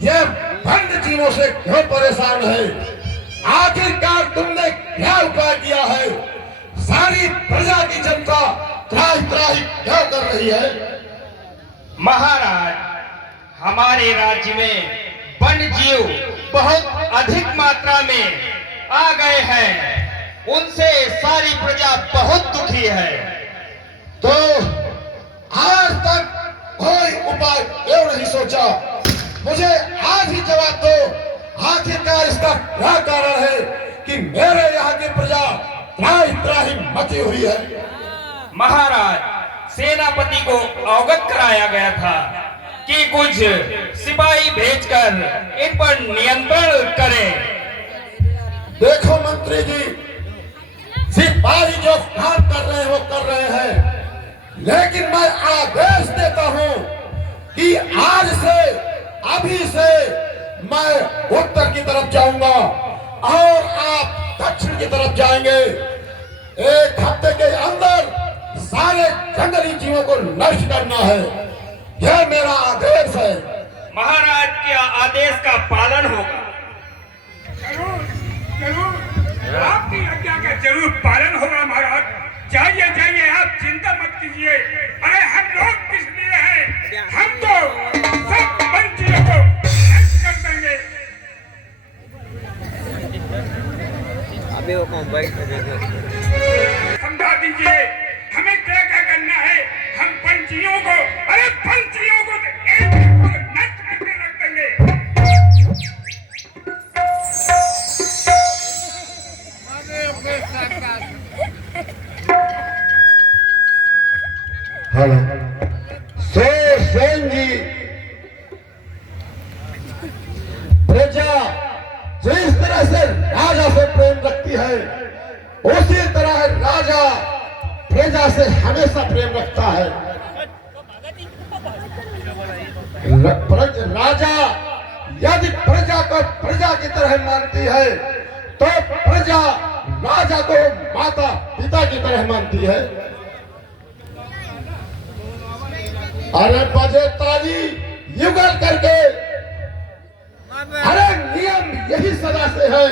ये बंद जीवों से क्यों परेशान है? आखिरकार तुमने क्या उपाय किया है? सारी प्रजा की जनता त्राही त्राही क्या कर रही है? महाराज, हमारे राज्य में वन्य जीव बहुत अधिक मात्रा में आ गए हैं। उनसे सारी प्रजा बहुत दुखी है। तो आज तक कोई उपाय क्यों नहीं सोचा? मुझे आज ही जवाब दो। आखिरकार इसका क्या कारण है कि मेरे यहाँ की प्रजा त्राही त्राही मची हुई है? महाराज, सेनापति को अवगत कराया गया था कि कुछ सिपाही भेजकर इन पर नियंत्रण करें। देखो मंत्री जी, सिपाही जो काम कर रहे हैं वो कर रहे हैं, लेकिन मैं आदेश देता हूं कि आज से, अभी से मैं उत्तर की तरफ जाऊंगा और आप दक्षिण की तरफ जाएंगे। एक हफ्ते के अंदर सारे जंगली जीवों को नष्ट करना है। यह मेरा आदेश है। महाराज के आदेश का पालन होगा। जरूर जरूर, आपकी आज्ञा का जरूर पालन होगा महाराज। जाइए जाइए, आप चिंता मत कीजिए। अरे हम लोग किस लिए हैं? हम तो सब पंछियों को नष्ट कर देंगे। अबे वो कौन बाइक पे देखो, समझा दीजिए हमें क्या क्या करना है। हम पंछियों को, अरे पंछियों को तो एक एक को नष्ट करके रख देंगे। हेलो सेन जी, प्रजा जिस तरह से राजा से प्रेम रखती है, उसी तरह राजा प्रजा से हमेशा प्रेम रखता है। राजा यदि प्रजा को प्रजा की तरह मानती है, तो प्रजा राजा को माता पिता की तरह मानती है। अरे बजे ताली युगल करके, अरे नियम यही सदा से है।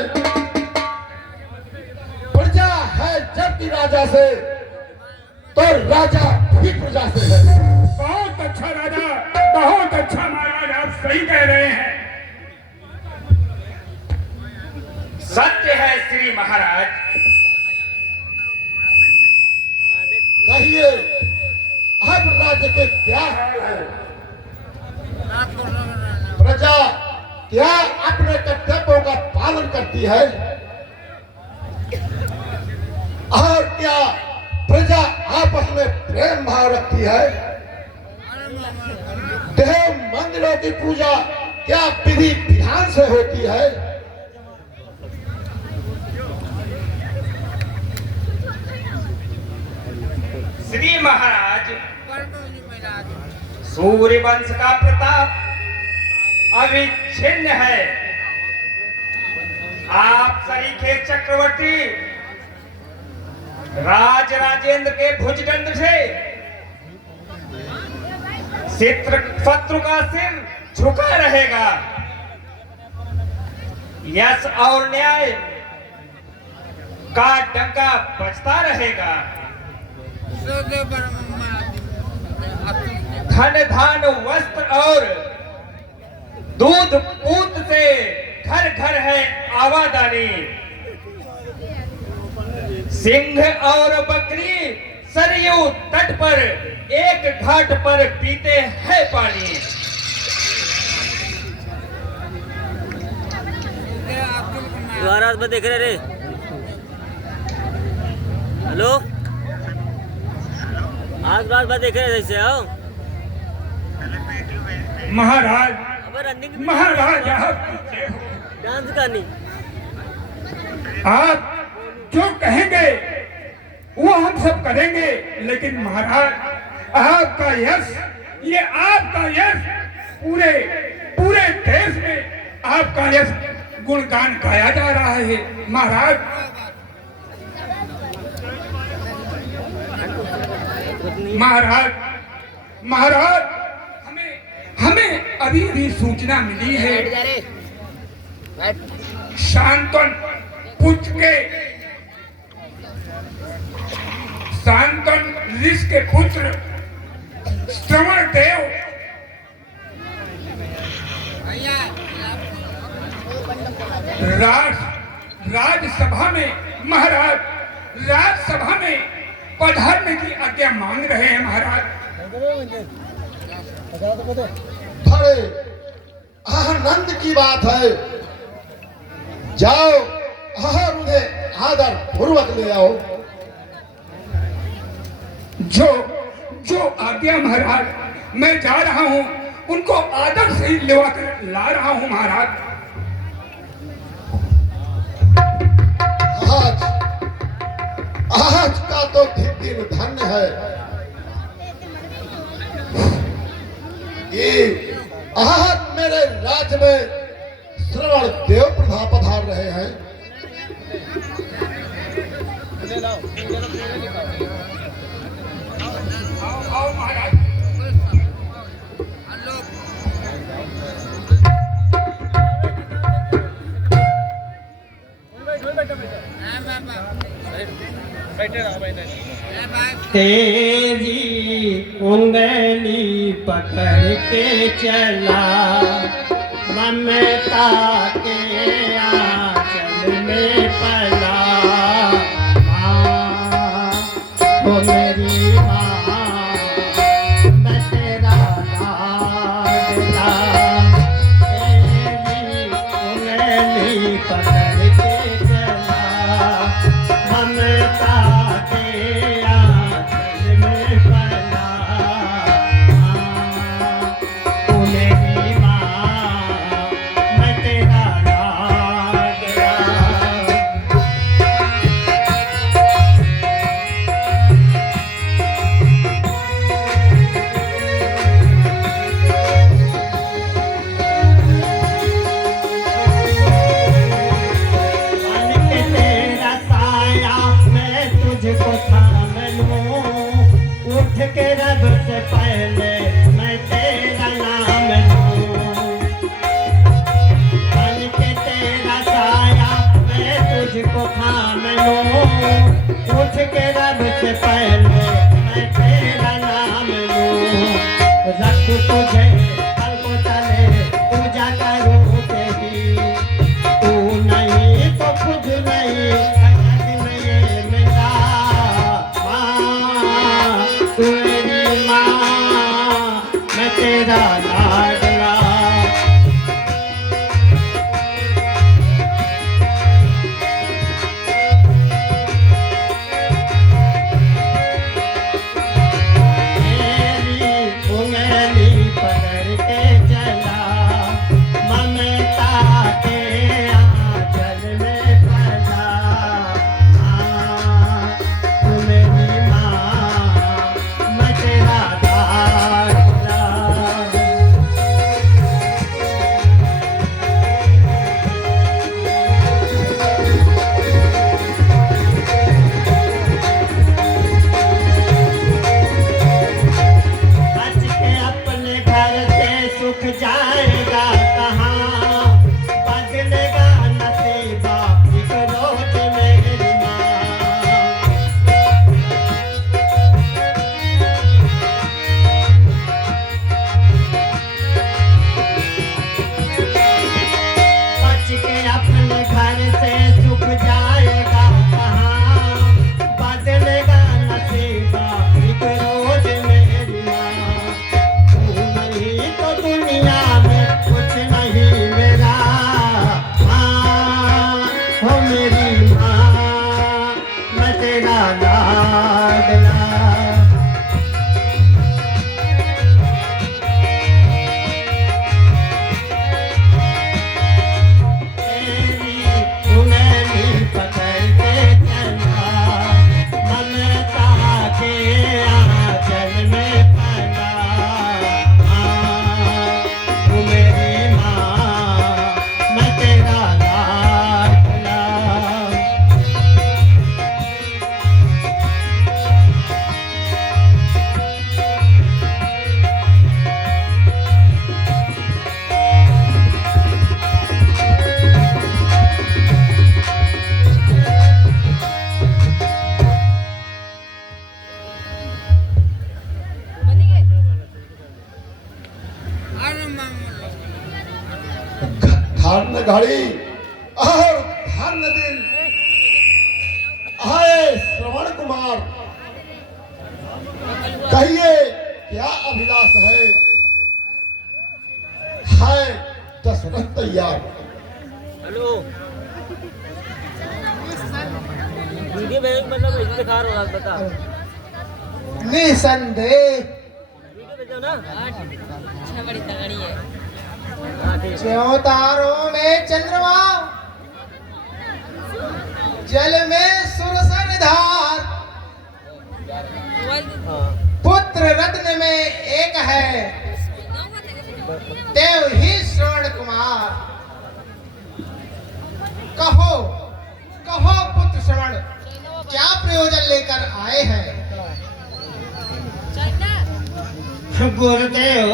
प्रजा है जबकि राजा से, तो राजा भी प्रजा से है। बहुत अच्छा राजा, बहुत अच्छा महाराज, आप सही कह रहे हैं। सत्य है श्री महाराज। कहिए अब राज्य के क्या हाल है? प्रजा क्या अपने कर्तव्यों का पालन करती है? और क्या प्रजा आपस में प्रेम भाव रखती है? देव मंदिरों की पूजा क्या विधि विधान से होती है? श्री महाराज, सूर्य वंश का प्रताप अविच्छिन्न है। आप सरीखे चक्रवर्ती राज राजेंद्र के भुजदंड से शत्रु का सिर झुका रहेगा। यश और न्याय का डंका बजता रहेगा। धन धान वस्त्र और दूध पूत से घर घर है आवादानी। सिंह और बकरी सरयू तट पर एक घाट पर पीते हैं पानी। महाराज में देख रहे रे। हेलो, आज बात देख रहे जैसे हो महाराज। अब रनिंग महाराज आप डांस करनी। आप जो कहेंगे वो हम सब करेंगे, लेकिन महाराज आपका यश, ये आपका यश पूरे पूरे देश में आपका यश गुणगान गाया जा रहा है। महाराज महाराज महाराज हमें हमें अभी अभी सूचना मिली है शांतन ऋषि के पुत्र श्रवण देव राज्यसभा में महाराज राज्यसभा में पधारने की आज्ञा मांग रहे हैं महाराज। बड़े आनंद की बात है, जाओ और उन्हें आदर पूर्वक ले आओ। जो आज्ञा महाराज, मैं जा रहा हूँ, उनको आदर से ही लेवा कर ला रहा हूँ महाराज। आज का तो दिन धन्य है कि आज मेरे राज्य में श्रवण देव प्रभा पधार रहे हैं। आओ महाराज। तेरी उंगली पकड़ के चला ममता के आंचल में पला। माँ ओ मेरी माँ, मैं तेरा लाडला। तेरी उंगली पकड़ के चला ममता के आंचल में पला। ओ मेरी माँ, मैं तेरा लाडला। मन के तेरा साया मैं तुझको थाम लूं, उठ के रब से पहले मैं तेरा नाम लूं। मन के तेरा साया मैं तुझको थाम लूं, उठ के रब से पहले मैं तेरा नाम लूं। रख तुझे पल को चले पूजा करूं तेरी, तू नहीं तो खुद नहीं अलग नहीं मेरा। माँ तू मेरी माँ, मैं तेरा लाडला। तेरी उंगली पकड़ के चला ममता के आंचल में पला। तू मेरी माँ, मैं तेरा लाडला। बच के अपने घर से सुख जाएगा कहाँ, बदलेगा नसीबा एक रोज मेरी माँ। बच के अपने घर से सुख जाएगा कहाँ, बदलेगा नसीबा एक रोज मेरी माँ। तू नहीं तो दुनिया धन्य घड़ी और धन्य दिन आए श्रवण कुमार, कहिए क्या अभिलाष है दशरथ तैयार। हेलो वीडियो भेज, मतलब इफ्तिखार होगा, बता। निसंदेह वीडियो भेजो ना। बड़ी तगड़ी है। ज्यों तारों में चंद्रमा, जल में सुरसर धार, पुत्र रत्न में एक है, देव ही श्रवण कुमार। कहो कहो पुत्र श्रवण, क्या प्रयोजन लेकर आए हैं? गुरुदेव,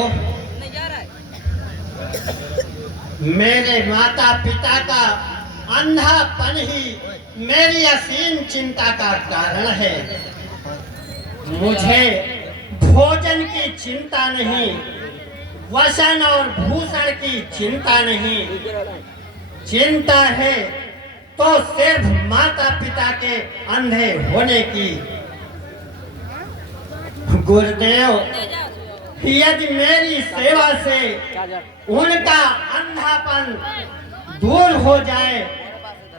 मेरे माता पिता का अंधापन ही मेरी असीम चिंता का कारण है। मुझे भोजन की चिंता नहीं, वसन और भूषण की चिंता नहीं, चिंता है तो सिर्फ माता पिता के अंधे होने की। गुरुदेव, यदि मेरी सेवा से उनका अंधापन दूर हो जाए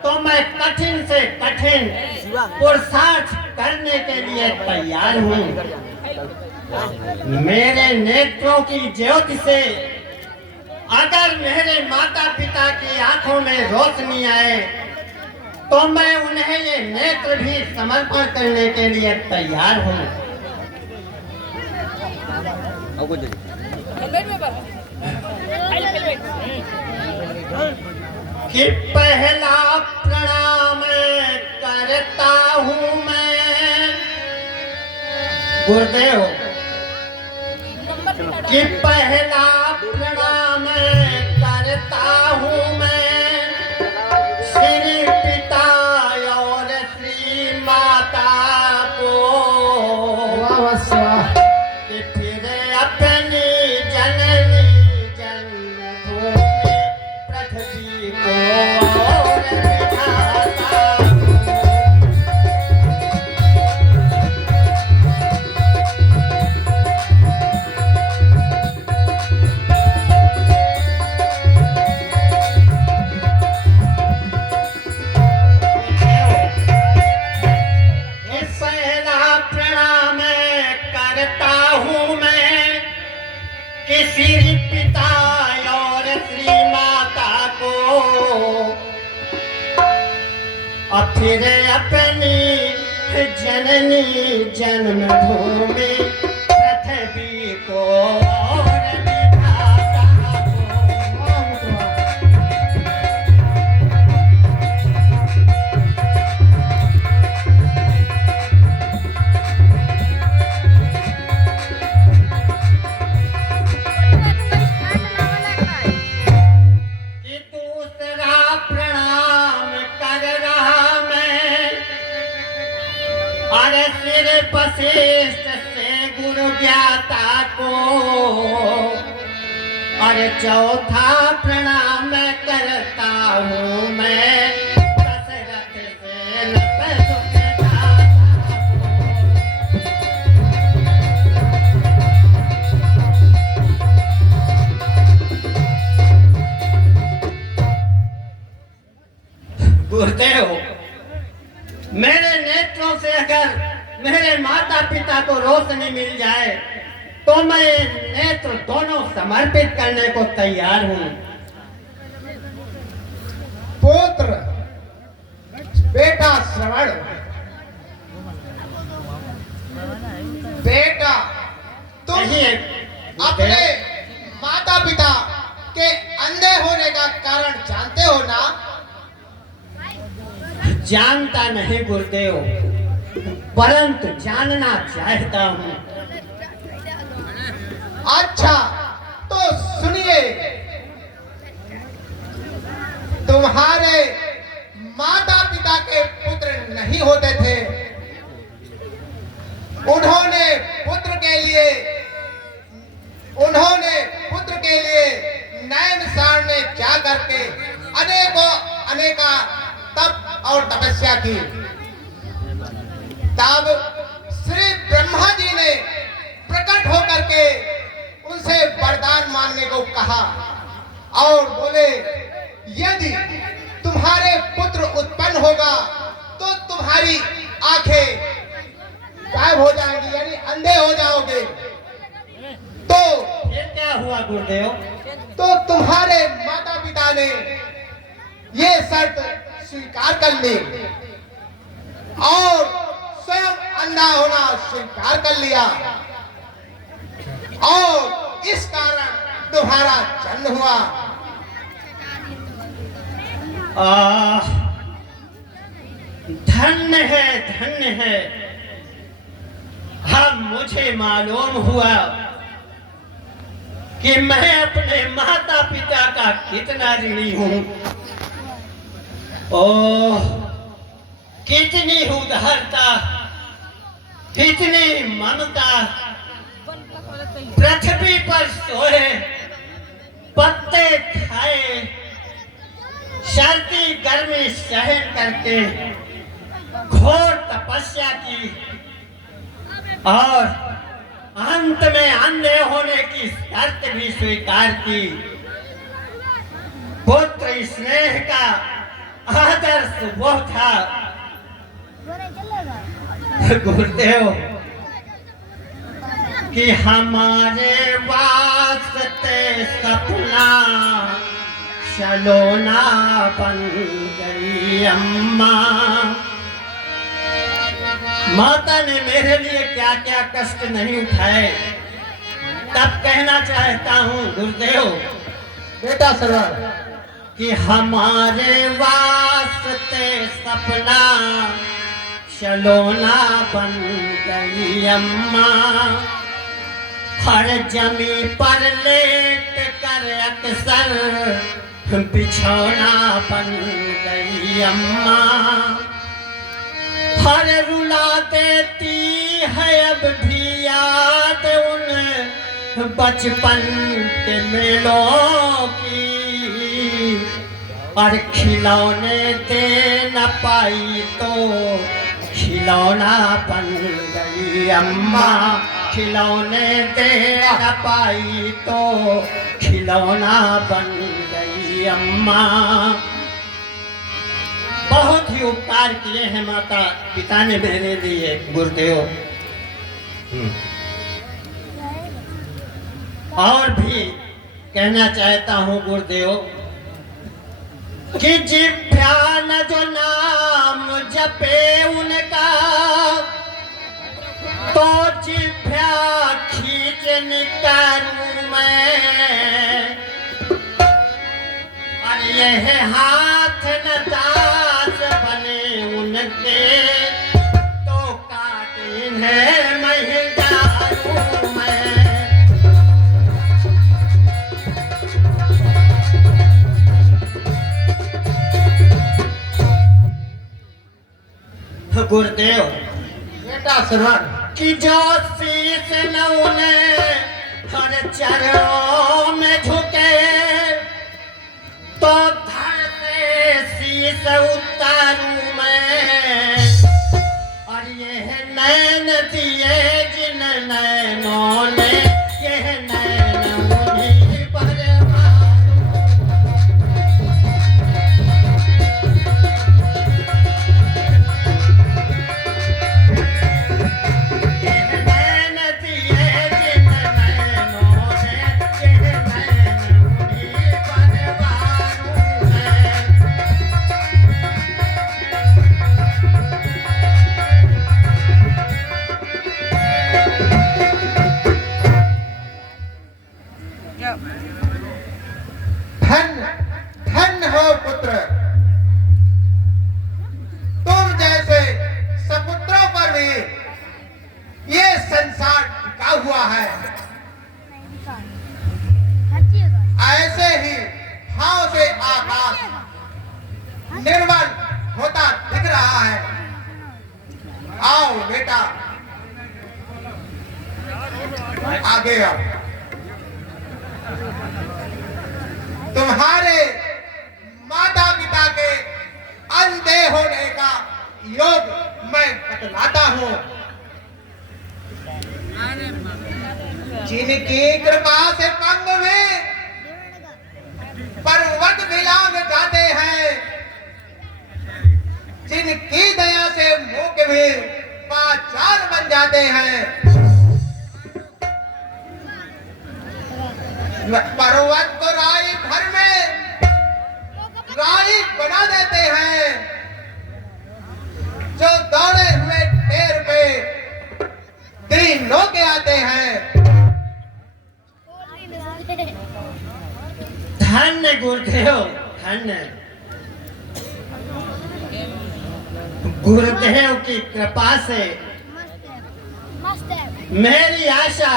तो मैं कठिन से कठिन पुरुषार्थ करने के लिए तैयार हूँ। मेरे नेत्रों की ज्योति से अगर मेरे माता पिता की आंखों में रोशनी आए तो मैं उन्हें ये नेत्र भी समर्पण करने के लिए तैयार हूँ। कि पहला प्रणाम करता हूँ मैं गुरुदेव, कि पहला प्रणाम करता हूँ मैं श्री पिता और श्री माता को, कि फिर अपनी जननी जन्मभूमि पृथ्वी को और विधाता श्री पिता और श्री माता को, और फिर अपनी जननी जन्मभूमि पृथ्वी को और विधाता को। वशिष्ठ से गुरु ज्ञाता को, और चौथा प्रणाम करता हूँ मैं दशरथ सेन पे सुखदाता को। गुरुदेव, मेरे नेत्रों से अगर मेरे माता पिता को रोशनी मिल जाए तो मैं नेत्र दोनों समर्पित करने को तैयार हूँ। पुत्र बेटा श्रवण, बेटा तुम अपने माता पिता के अंधे होने का कारण जानते हो ना? जानता नहीं गुरुदेव, परंतु जानना चाहता हूँ। अच्छा तो सुनिए, तुम्हारे माता पिता के पुत्र नहीं होते थे, उन्होंने पुत्र के लिए नयन सारने त्याग करके अनेका तप और तपस्या की। तब श्री ब्रह्मा जी ने प्रकट होकर के उनसे वरदान मांगने को कहा और बोले, यदि तुम्हारे पुत्र उत्पन्न होगा तो तुम्हारी आंखें गायब हो जाएंगी, यानी अंधे हो जाओगे। तो ये क्या हुआ गुरुदेव? तो तुम्हारे माता पिता ने ये शर्त स्वीकार कर ली और स्वयं अंधा होना स्वीकार कर लिया और इस कारण तुम्हारा जन्म हुआ। धन्य है, धन्य है। हाँ, मुझे मालूम हुआ कि मैं अपने माता पिता का कितना ऋणी हूँ। ओह, कितनी उदारता, कितनी ममता। पृथ्वी पर सोए, पत्ते खाए, सर्दी गर्मी सहन करके घोर तपस्या की और अंत में अंधे होने की शर्त भी स्वीकार की। पुत्र स्नेह का आदर्श वो था। गुरुदेव कि हमारे वास्ते सपना सलोना बन गई अम्मा। माता ने मेरे लिए क्या क्या कष्ट नहीं उठाए। तब कहना चाहता हूँ गुरुदेव बेटा सरवर कि हमारे वास्ते सपना सलोना बन गई अम्मा। हर जमी पर लेट कर अक्सर बिछौना बन गई अम्मा। हर रुला देती है अब भी याद उन बचपन के मेलों की। और खिलौने दे न पाई तो खिलौना बन गई अम्मा। खिलौने दे न पाई तो खिलौना बन गई अम्मा। बहुत ही उपकार किए हैं माता पिता ने मेरे लिए गुरुदेव। और भी कहना चाहता हूँ गुरुदेव कि जिभ्या न जो नाम जपे उनका तो जिभ्या खींच निकालूं मैं। और यह हाथ न दास बने उनके तो काट इन्हें मैं डालूं मैं। गुरुदेव बेटा सरवर कि जो शीश न उन्हें हर चरणों में झुके तो धड़ से शीश उतारूं मैं। और यह नैन दिए जिन नैनों ने यह नैन उन्हीं पर धन हो पुत्र। तुम जैसे सपुत्रों पर भी ये संसार टिका हुआ है। ऐसे ही भाव से आकाश निर्मल होता दिख रहा है। आओ बेटा आगे आओ। तुम्हारे नौवत को राई भर में राई बना देते हैं, जो दौड़े हुए ढेर पे तीनों के आते हैं। धन्य गुरुदेव, धन्य गुरुदेव की कृपा से मेरी आशा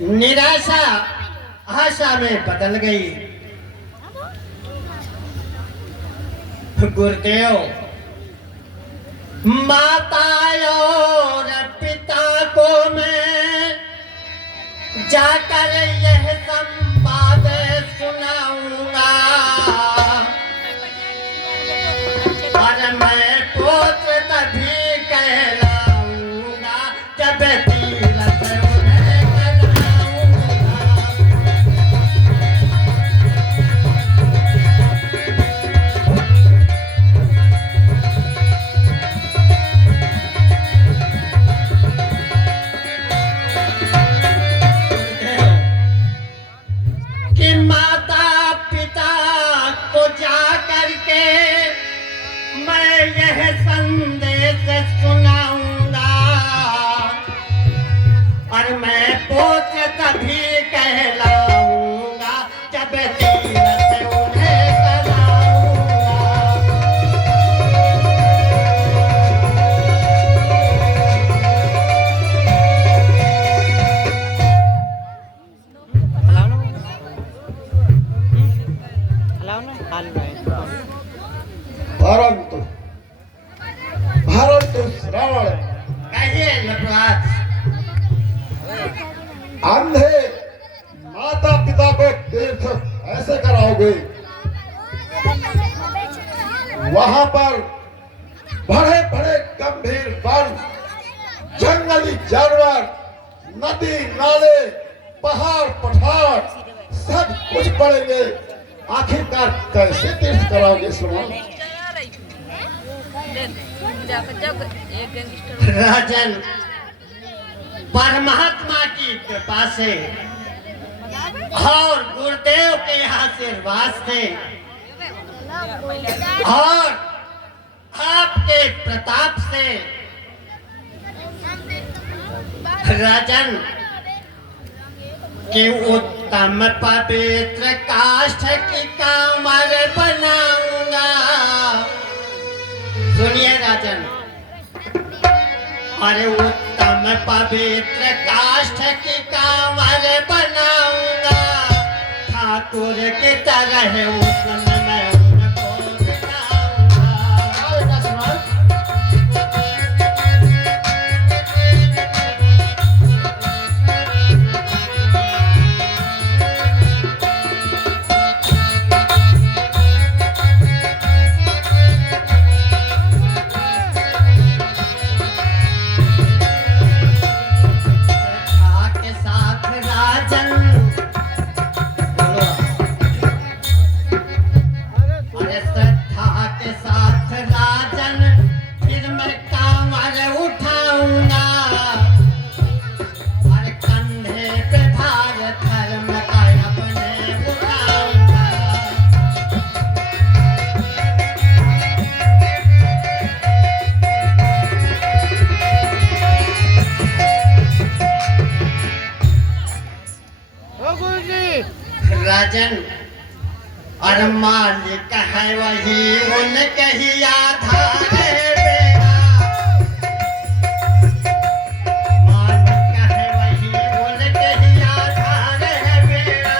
निराशा आशा में बदल गई। गुरुदेव, माता और पिता को मैं जाकर यह संवाद सुनाऊंगा, और मैं पुत्र तभी कहलाऊंगा जब तीरथ उन्हें कराऊंगा। कि माता पिता को जा करके मैं यह संदेश सुनाऊंगा, और मैं पुत्र तभी कहलाऊंगा जब तीरथ उन्हें कराऊंगा। परंतु परंतु श्रवण, कहिए नटराज। अंधे माता पिता को तीर्थ ऐसे कराओगे? वहां पर बड़े बड़े गंभीर वन, जंगली जानवर, नदी नाले, पहाड़ पठार सब कुछ पड़ेंगे। आखिरकार कैसे तीर्थ कराओगे श्रवण? राजन, परमात्मा की कृपा से और गुरुदेव के आशीर्वाद से और आपके प्रताप से राजन कि उत्तम पवित्र काष्ठ की कामर बनाऊंगा। सुनिए राजन, अरे उत्तम पवित्र काष्ठ की कामर बनाऊंगा, ठाकुर की तरह उसमें मैं उनको बिठाऊंगा। के साथ राजन, अरे श्रद्धा के साथ राजन फिर मैं कांवर उठाऊंगा, और कंधे पे भार धर्म का अपने उठाऊंगा। राजन, और मालिक है वही उनके ही आधार है बेड़ा, मालिक है वही उनके ही आधार है बेड़ा,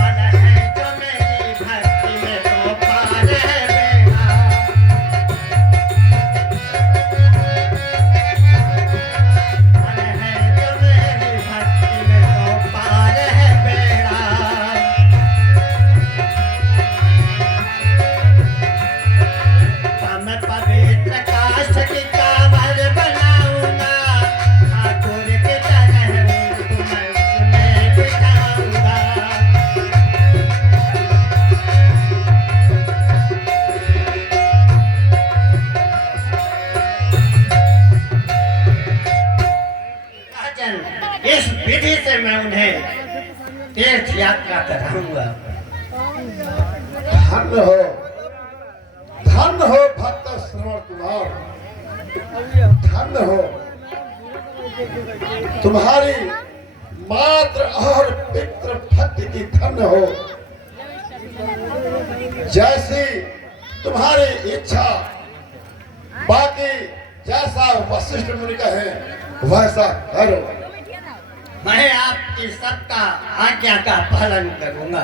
और है जो मेरी भक्ति में तो पार है बेड़ा, और है जो मेरी भक्ति में तो पार है बेड़ा। पवित्र तीर्थ यात्रा कराऊंगा। धन्य हो भक्त श्रवण कुमार, धन्य हो। तुम्हारी मात्र और पितृ भक्ति की धन्य हो। जैसी तुम्हारी इच्छा, बाकी जैसा वशिष्ठ मुनि का है वैसा करो। मैं आपकी सबका आज्ञा का पालन करूंगा।